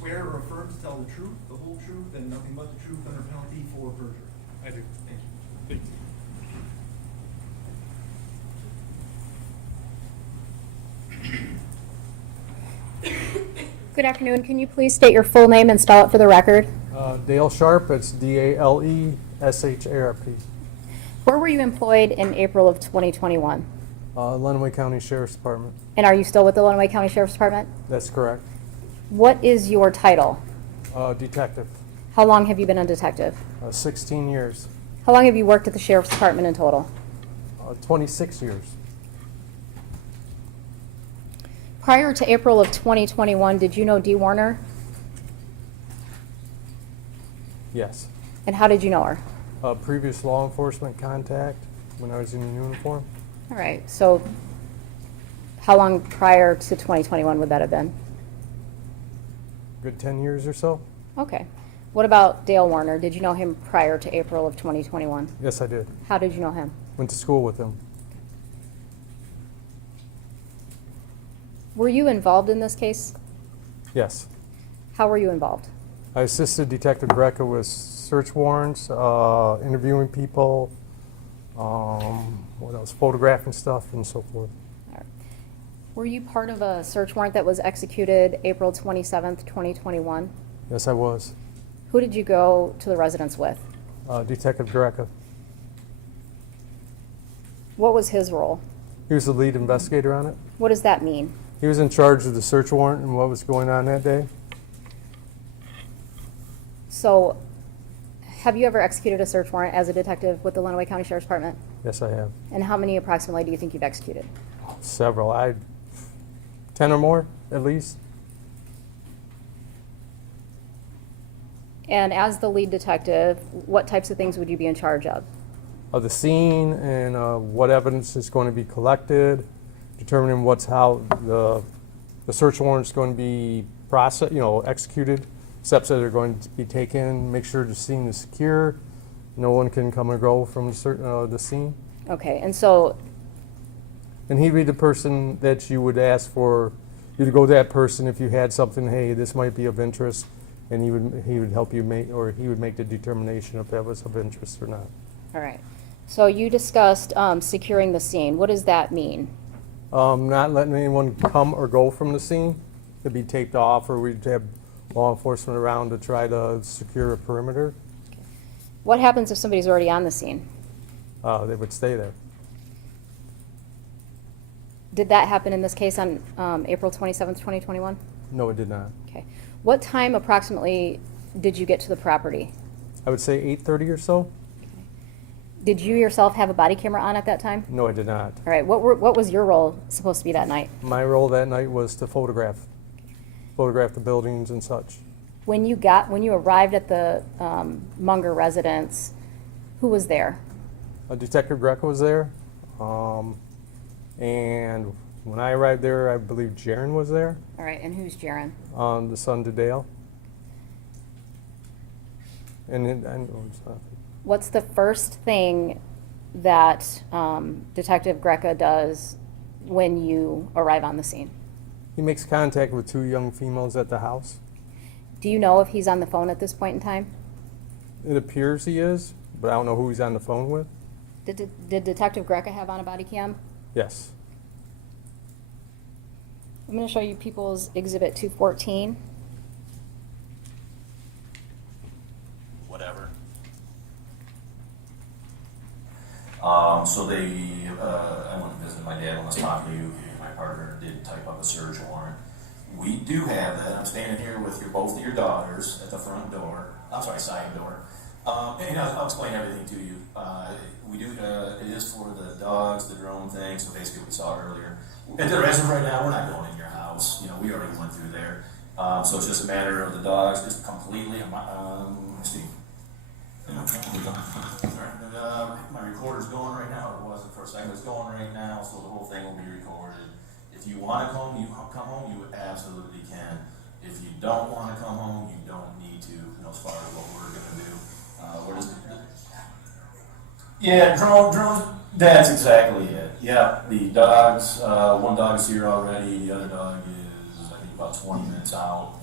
swear or affirm to tell the truth, the whole truth, and nothing but the truth under penalty for perjury? I do. Thank you. Thank you. Good afternoon. Can you please state your full name and spell it for the record? Dale Sharp, it's D-A-L-E-S-H-A-R-P. Where were you employed in April of 2021? Lenawee County Sheriff's Department. And are you still with the Lenawee County Sheriff's Department? That's correct. What is your title? Detective. How long have you been a detective? 16 years. How long have you worked at the Sheriff's Department in total? 26 years. Prior to April of 2021, did you know Dee Warner? Yes. And how did you know her? Previous law enforcement contact when I was in uniform. All right. So how long prior to 2021 would that have been? Good 10 years or so. Okay. What about Dale Warner? Did you know him prior to April of 2021? Yes, I did. How did you know him? Went to school with him. Were you involved in this case? Yes. How were you involved? I assisted Detective Greca with search warrants, interviewing people, what else, photographing stuff, and so forth. All right. Were you part of a search warrant that was executed April 27th, 2021? Yes, I was. Who did you go to the residence with? Detective Greca. What was his role? He was the lead investigator on it. What does that mean? He was in charge of the search warrant and what was going on that day. So, have you ever executed a search warrant as a detective with the Lenawee County Sheriff's Department? Yes, I have. And how many approximately do you think you've executed? Several. 10 or more, at least. And as the lead detective, what types of things would you be in charge of? Of the scene and what evidence is going to be collected, determining how the search warrant is going to be processed, executed, steps that are going to be taken, make sure the scene is secure, no one can come or go from the scene. Okay, and so, And he'd be the person that you would ask for you to go to that person if you had something, hey, this might be of interest, and he would help you make, or he would make the determination if that was of interest or not. all right. So you discussed securing the scene. What does that mean? Not letting anyone come or go from the scene. It'd be taped off, or we'd have law enforcement around to try to secure a perimeter. What happens if somebody's already on the scene? They would stay there. Did that happen in this case on April 27th, 2021? No, it did not. Okay. What time approximately did you get to the property? I would say 8:30 or so. Did you yourself have a body camera on at that time? No, I did not. All right. What was your role supposed to be that night? My role that night was to photograph the buildings and such. When you arrived at the Munger residence, who was there? Detective Greca was there, and when I arrived there, I believe Jiren was there. All right. And who's Jiren? The son to Dale. And What's the first thing that Detective Greca does when you arrive on the scene? he makes contact with two young females at the house. Do you know if he's on the phone at this point in time? It appears he is, but I don't know who he's on the phone with. Did Detective Greca have on a body cam? Yes. I'm going to show you People's Exhibit 214. Whatever. So I went to visit my dad when I was talking to you. My partner did type up a search warrant. We do have that. I'm standing here with both of your daughters at the front door. I'm sorry, side door. And I'll explain everything to you. We do. It is for the dogs, the drone thing. So basically, we saw earlier. As of right now, we're not going in your house. We already went through there. So it's just a matter of the dogs, just completely. Let's see. My recorder's going right now. It wasn't for a second. It's going right now, so the whole thing will be recorded. If you want to come home, you absolutely can. If you don't want to come home, you don't need to. As far as what we're going to do, drones. That's exactly it. Yeah, the dogs. One dog is here already. The other dog is, I think, about 20 minutes out.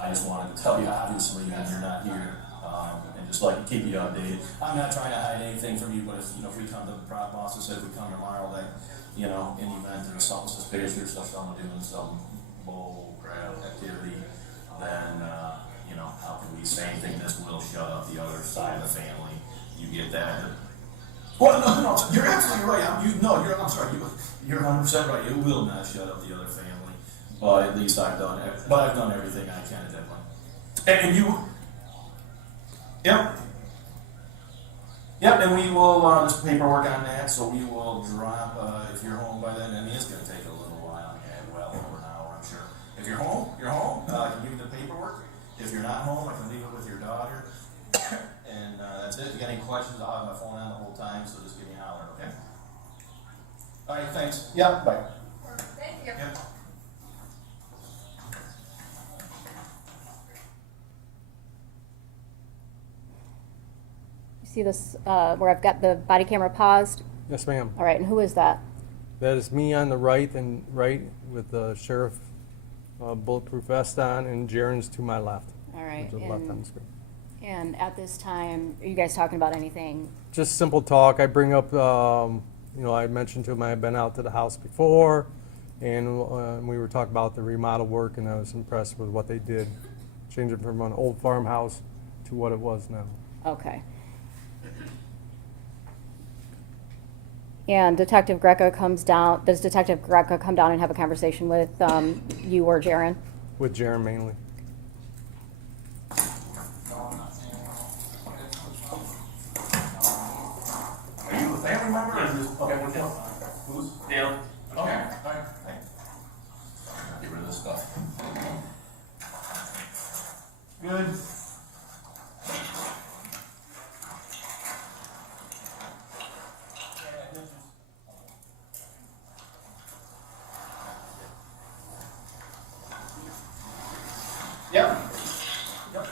I just wanted to tell you, obviously, that you're not here, and just like keep you updated. I'm not trying to hide anything from you, but if, you know, if we come to the prop office, if we come tomorrow, that, you know, in the event there's something suspicious or stuff, someone doing some bull crap activity, then, you know, how can we say anything? This will shut up the other side of the family. You get that? Well, no, you're absolutely right. I'm sorry, you're 100% right. It will not shut up the other family, but at least I've done everything I can at that point. And you, yep, and we will, there's paperwork on that, so we will drop, if you're home by then. I mean, it's gonna take a little while, well over an hour, I'm sure. If you're home, I can give you the paperwork. If you're not home, I can leave it with your daughter. And that's it. If you got any questions, I'll have my phone on the whole time, so just give me a holler, okay? All right, thanks. Yeah, bye. Thank you. Yeah. You see this, where I've got the body camera paused? Yes, ma'am. All right, and who is that? That is me on the right with the sheriff bulletproof vest on, and Jiren's to my left. All right, To the left on the screen. and at this time, are you guys talking about anything? Just simple talk. I bring up, you know, I mentioned to him I had been out to the house before, and we were talking about the remodel work, and I was impressed with what they did, changing from an old farmhouse to what it was now. Okay. And Detective Greca comes down, does Detective Greca come down and have a conversation with you or Jiren? With Jiren mainly. Are you a family member or just, okay, what Dale? Who's? Dale. Okay, all right, thanks. Get rid of this stuff. Good. Yep. Yep.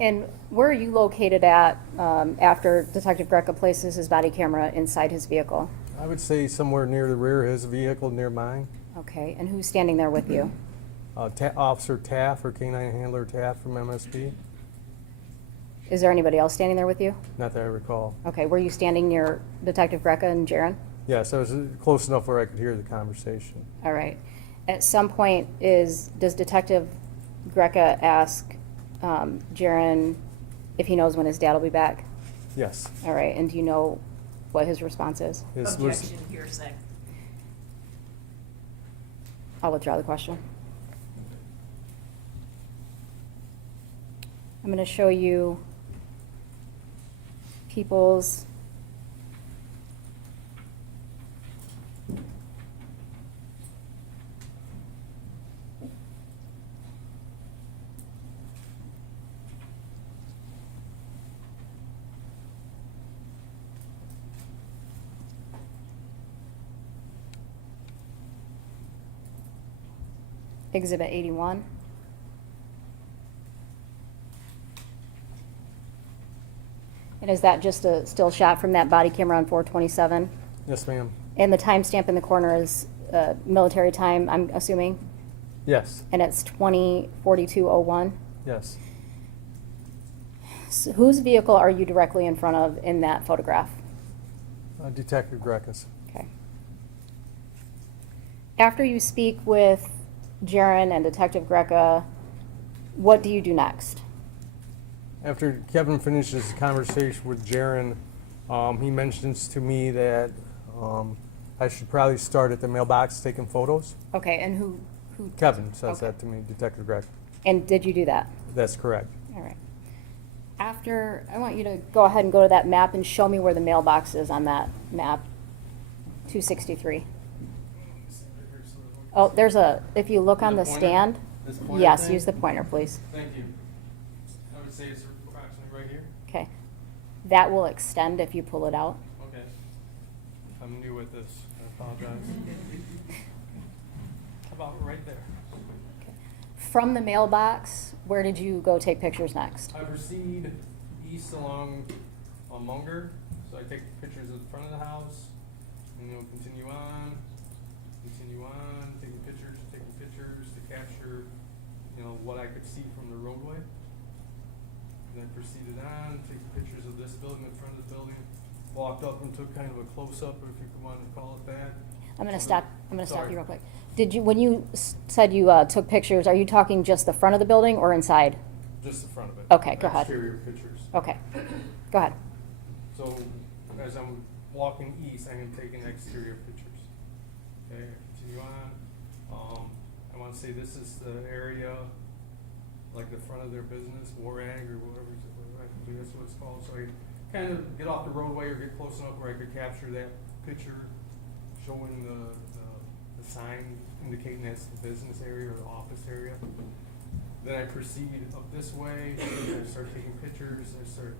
And where are you located at after Detective Greca places his body camera inside his vehicle? I would say somewhere near the rear of his vehicle, near mine. Okay, and who's standing there with you? Officer Taff, or Canine Handler Taff from MSP. Is there anybody else standing there with you? Not that I recall. Okay, were you standing near Detective Greca and Jiren? Yes, I was close enough where I could hear the conversation. All right. At some point, does Detective Greca ask Jiren if he knows when his dad will be back? Yes. All right, and do you know what his response is? Objection, hearsay. I'll withdraw the question. I'm going to show you people's Exhibit 81. And is that just a still shot from that body camera on 427? Yes, ma'am. And the timestamp in the corner is military time, I'm assuming? Yes, And it's 20:42:01? yes. So whose vehicle are you directly in front of in that photograph? Detective Greca's. Okay. After you speak with Jiren and Detective Greca, what do you do next? After Kevin finishes the conversation with Jiren, he mentions to me that I should probably start at the mailbox taking photos. Okay, and who Kevin says Okay. that to me, Detective Greca. and did you do that? That's correct. All right. After, I want you to go ahead and go to that map and show me where the mailbox is on that map, 263. Oh, there's a, if you look on the The pointer? stand, This pointer yes, thing? use the pointer, please. Thank you. I would say it's approximately right here. Okay. That will extend if you pull it out. Okay. I'm new at this. I apologize. How about right there? From the mailbox, where did you go take pictures next? I proceed east along Munger, so I take pictures of the front of the house, and then we'll continue on, taking pictures to capture, what I could see from the roadway. And then proceeded on, taking pictures of this building, in front of the building, walked up and took kind of a close-up, if you want to call it that. I'm gonna stop you Sorry. real quick. Did you, when you said you took pictures, are you talking just the front of the building or inside? Just the front of it. Okay, go ahead. Exterior pictures. Okay, go ahead. So as I'm walking east, I am taking exterior pictures. Okay, continue on. I want to say this is the area, like the front of their business, Warrant or whatever, I believe that's what it's called. So I kind of get off the roadway or get close enough where I could capture that picture showing the sign indicating that's the business area or the office area. Then I proceed up this way, and I start taking pictures. I start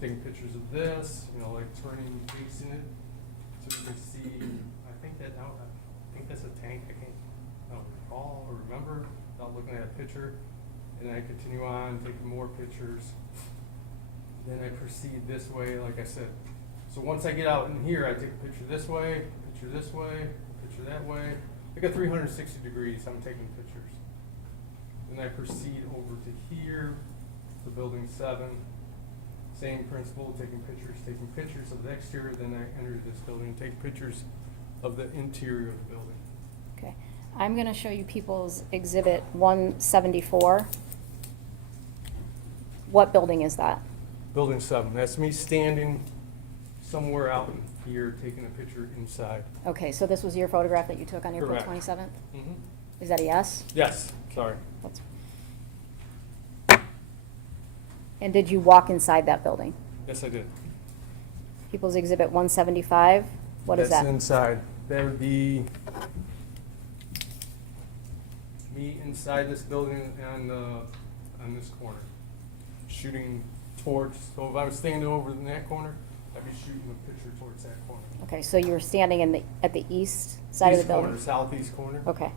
taking pictures of this, like turning, facing it, so you can see. I think that's a tank. I don't recall or remember without looking at a picture. And then I continue on taking more pictures. Then I proceed this way, like I said. So once I get out in here, I take a picture this way, picture this way, picture that way. I got 360 degrees. I'm taking pictures. Then I proceed over to here, to building 7. Same principle, taking pictures of the exterior. Then I enter this building, take pictures of the interior of the building. Okay. I'm gonna show you People's Exhibit 174. What building is that? Building 7. That's me standing somewhere out in here, taking a picture inside. Okay, so this was your photograph that you took on April Correct. 27th? Mm-hmm. Is that a yes? Yes. Sorry. That's- And did you walk inside that building? Yes, I did. People's Exhibit 175, what is That's that? inside. That would be me inside this building on this corner, shooting towards. So if I was standing over in that corner, I'd be shooting a picture towards that corner. Okay, so you were standing at the east side of the East building? corner, southeast corner. Okay.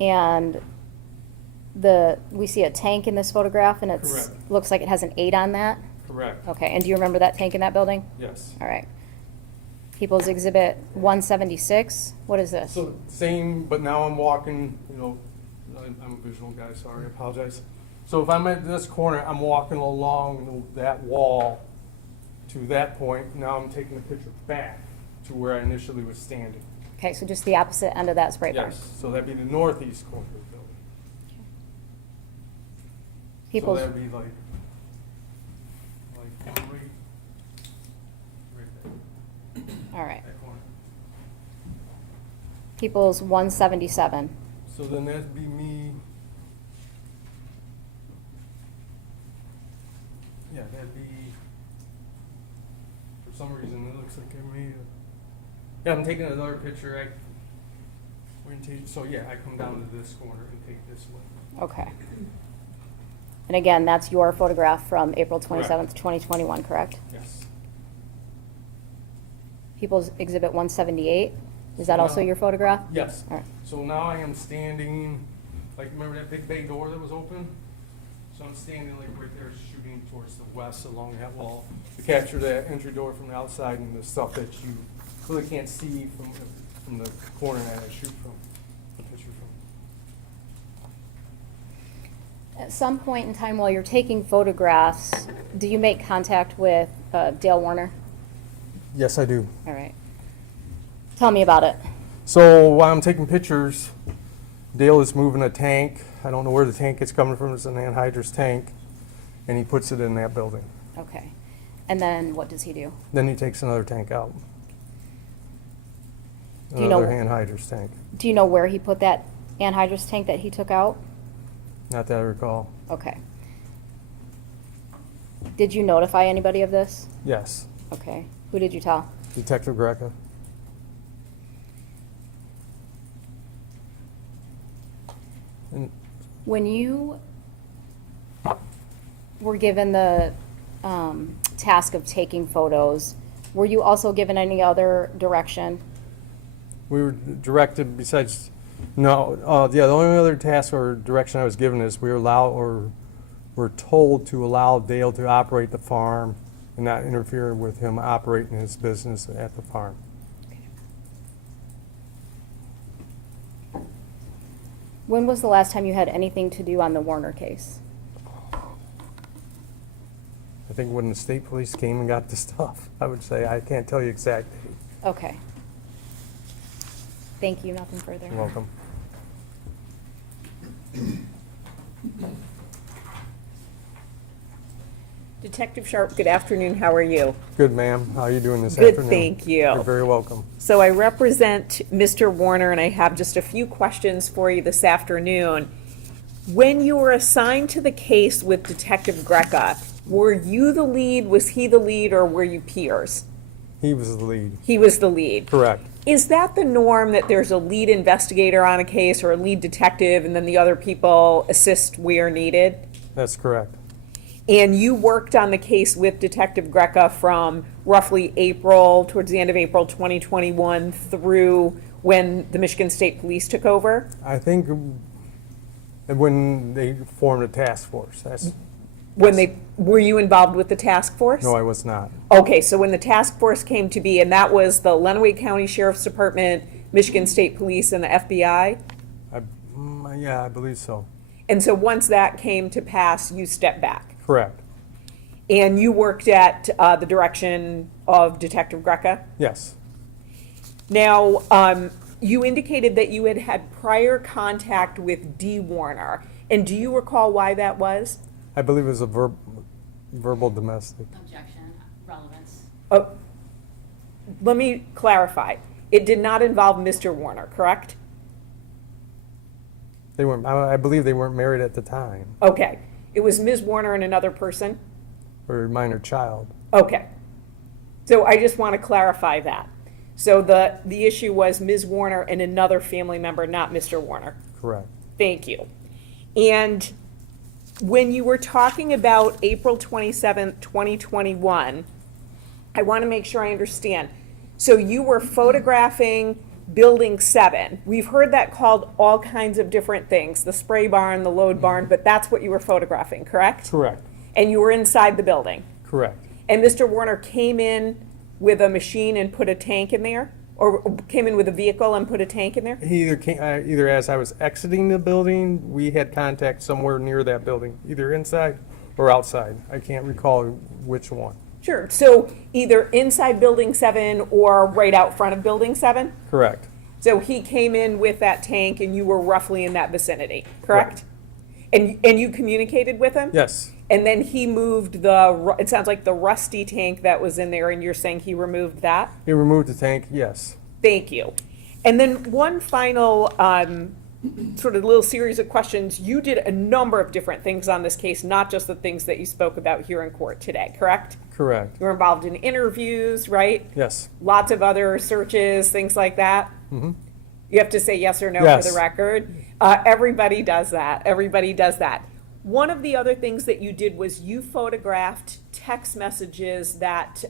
And we see a tank in this photograph, and it Correct. looks like it has an 8 on that? Correct. Okay, and do you remember that tank in that building? Yes. All right. People's Exhibit 176, what is this? So same, but now I'm walking, I'm a visual guy, sorry, I apologize. So if I'm at this corner, I'm walking along that wall to that point. Now I'm taking the picture back to where I initially was standing. Okay, so just the opposite end of that spray bar. Yes, so that'd be the northeast corner of the building. People's, So that'd be like right there, all right. that corner. People's 177. So then that'd be me. Yeah, that'd be, for some reason, it looks like I made yeah, I'm taking another picture. Orientation. So yeah, I come down to this corner and take this one. Okay. And again, that's your photograph from April 27th, Correct. 2021, correct? Yes. People's Exhibit 178. Is that also No. your photograph? Yes. All right. So now I am standing, like, remember that big bay door that was open? So I'm standing like right there shooting towards the west along that wall to capture that entry door from the outside and the stuff that you really can't see from the corner that I shoot from, the picture from. At some point in time while you're taking photographs, do you make contact with Dale Warner? Yes, I do. All right. Tell me about it. So while I'm taking pictures, Dale is moving a tank. I don't know where the tank is coming from. It's an anhydrous tank, and he puts it in that building. Okay. And then what does he do? Then he takes another tank out. Do you know- Another anhydrous tank. Do you know where he put that anhydrous tank that he took out? Not that I recall. Okay. Did you notify anybody of this? Yes. Okay. Who did you tell? Detective Greca. And When you were given the task of taking photos, were you also given any other direction? we were directed, besides, no, the only other task or direction I was given is we're told to allow Dale to operate the farm and not interfere with him operating his business at the farm. When was the last time you had anything to do on the Warner case? I think when the state police came and got the stuff, I would say. I can't tell you exact date. Okay. Thank you, nothing further. You're welcome. Detective Sharp, good afternoon. How are you? Good, ma'am. How are you doing this Good, afternoon? thank you. You're very welcome. So I represent Mr. Warner, and I have just a few questions for you this afternoon. When you were assigned to the case with Detective Greca, were you the lead, was he the lead, or were you peers? He was the lead. He was the lead. Correct. Is that the norm, that there's a lead investigator on a case or a lead detective, and then the other people assist where needed? That's correct. And you worked on the case with Detective Greca from roughly April, towards the end of April 2021 through when the Michigan State Police took over? I think when they formed a task force. Were you involved with the task force? No, I was not. Okay, so when the task force came to be, and that was the Lenawee County Sheriff's Department, Michigan State Police, and the FBI? Yeah, I believe so. And so once that came to pass, you stepped back? Correct. And you worked at the direction of Detective Greca? Yes. Now, you indicated that you had had prior contact with Dee Warner, and do you recall why that was? I believe it was a verbal domestic. Objection, relevance. Let me clarify. It did not involve Mr. Warner, correct? They weren't. I believe they weren't married at the time, Okay. It was Ms. Warner and another person? or a minor child. Okay. So I just want to clarify that. So the issue was Ms. Warner and another family member, not Mr. Warner. Correct. Thank you. And when you were talking about April 27th, 2021, I want to make sure I understand. So you were photographing Building 7. We've heard that called all kinds of different things, the spray barn, the load barn, but that's what you were photographing, correct? Correct. And you were inside the building. Correct. And Mr. Warner came in with a machine and put a tank in there? Or came in with a vehicle and put a tank in there? He either came, either as I was exiting the building, we had contact somewhere near that building, either inside or outside. I can't recall which one. Sure. So either inside Building 7 or right out front of Building 7? Correct. So he came in with that tank and you were roughly in that vicinity, correct? Right. And you communicated with him? Yes. And then he moved it sounds like the rusty tank that was in there, and you're saying he removed that? He removed the tank. Yes. Thank you. And then one final sort of little series of questions. You did a number of different things on this case, not just the things that you spoke about here in court today, correct? Correct. You were involved in interviews, right? Yes. Lots of other searches, things like that? Mm-hmm. You have to say yes or no Yes. for the record. Everybody does that. Everybody does that. One of the other things that you did was you photographed text messages that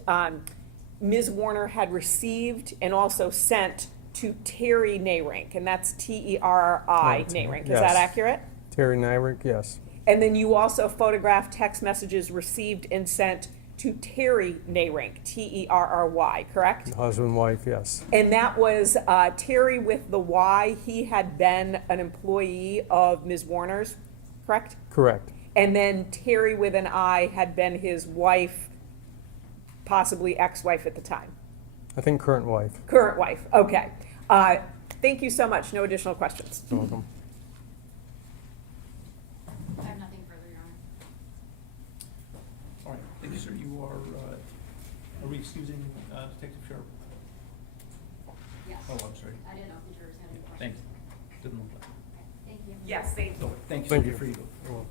Ms. Warner had received and also sent to Terry Nayrink, and that's T-E-R-R-I, Right. Nayrink. Is Yes. that accurate? Terry Nyrick, yes. And then you also photographed text messages received and sent to Terry Nayrink, T-E-R-R-Y, correct? Husband, wife, yes. And that was Terry with the Y. He had been an employee of Ms. Warner's, correct? Correct. And then Terry with an I had been his wife, possibly ex-wife at the time. I think current wife. Current wife, okay. Thank you so much. No additional questions. You're welcome. I have nothing further, Your Honor. All right, thank you, sir. You are we excusing Detective Sharp? Yes. Oh, I'm sorry. I didn't know if the jurors had any questions. Thanks. Didn't look like. Thank you. Yes, thank you. it. Thank you. Thank you. Free to go. You're welcome.